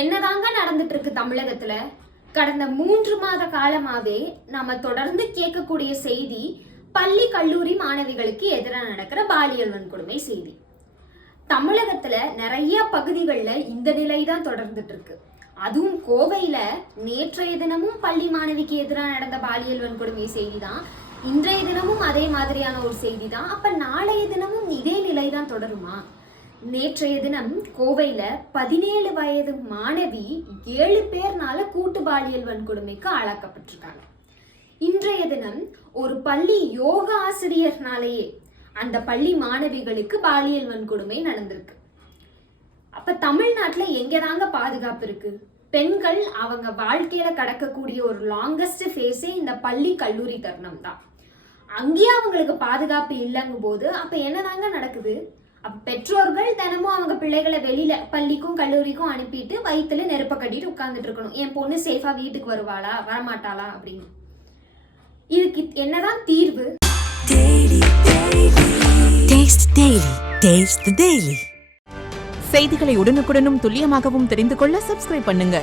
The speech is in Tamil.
என்னதாங்க நடந்துட்டு இருக்கு தமிழகத்துல? கடந்த 3 மாத காலமாவே நாம தொடர்ந்து கேட்கக்கூடிய செய்தி பள்ளி கல்லூரி மாணவிகளுக்கு எதிராக நடக்கிற பாலியல் வன்கொடுமை செய்தி. தமிழகத்துல நிறைய பகுதிகளில் இந்த நிலை தான் தொடர்ந்துட்டு இருக்கு. அதுவும் கோவையில நேற்றைய தினமும் பள்ளி மாணவிக்கு எதிராக நடந்த பாலியல் வன்கொடுமை செய்தி தான். இன்றைய தினமும் அதே மாதிரியான ஒரு செய்தி தான். அப்ப நாளைய தினமும் இதே நிலை தான் தொடருமா? நேற்றைய தினம் கோவையில 17 வயது மாணவி 7 பேர்னால கூட்டு பாலியல் வன்கொடுமைக்கு ஆளாக்கப்பட்டிருக்காங்க. இன்றைய தினம் ஒரு பள்ளி யோகா ஆசிரியர்னாலேயே அந்த பள்ளி மாணவிகளுக்கு பாலியல் வன்கொடுமை நடந்திருக்கு. அப்ப தமிழ்நாட்டுல எங்கதாங்க பாதுகாப்பு இருக்கு? பெண்கள் அவங்க வாழ்க்கையில கடக்கக்கூடிய ஒரு லாங்கஸ்ட் ஃபேஸே இந்த பள்ளி கல்லூரி தருணம் தான். அங்கேயே அவங்களுக்கு பாதுகாப்பு இல்லைங்கும் போது அப்ப என்னதாங்க நடக்குது? அப்ப பெற்றோர்கள் தினமும் அவங்க பிள்ளைகளை வெளியில பள்ளிக்கும் கல்லூரிக்கும் அனுப்பிட்டு வயிற்றுல நெருப்ப கட்டிட்டு உட்கார்ந்துட்டு இருக்கணும். என் பொண்ணு சேஃபா வீட்டுக்கு வருவாளா வரமாட்டாளா அப்படின்னு. இதுக்கு என்னதான் தீர்வு? செய்திகளை உடனுக்குடனும் துல்லியமாகவும் தெரிந்து கொள்ள சப்ஸ்கிரைப் பண்ணுங்க.